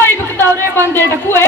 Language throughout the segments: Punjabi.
ਭਾਈ ਬਕਤੌਰੇ ਬੰਦੇ ਟਕੂਏ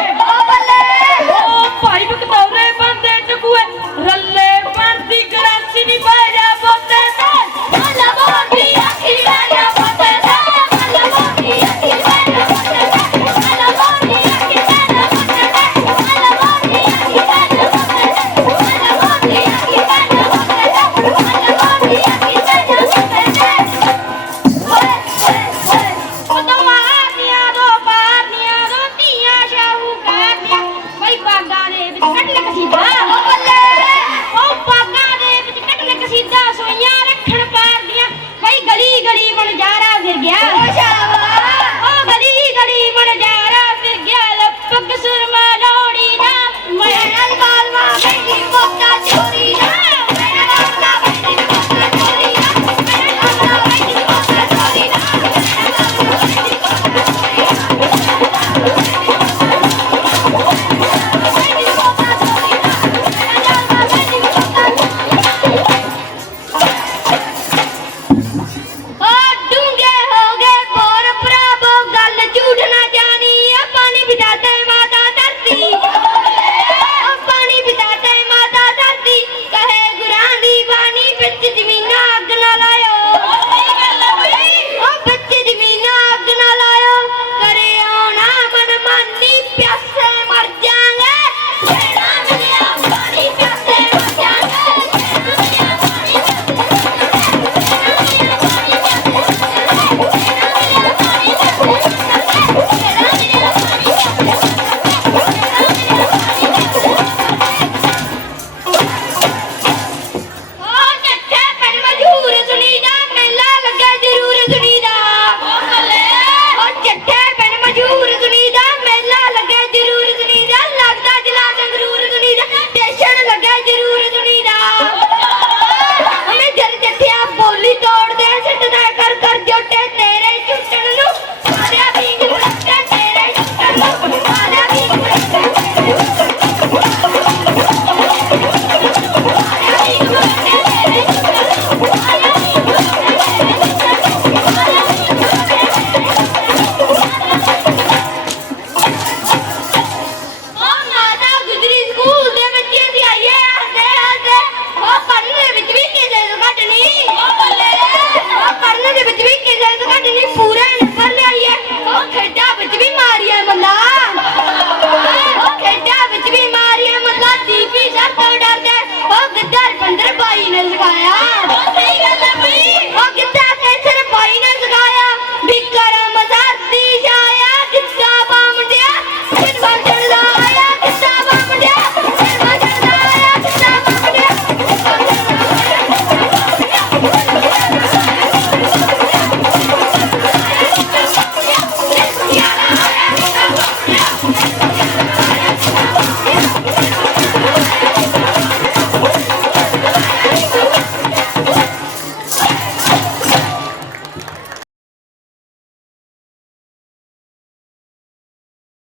пять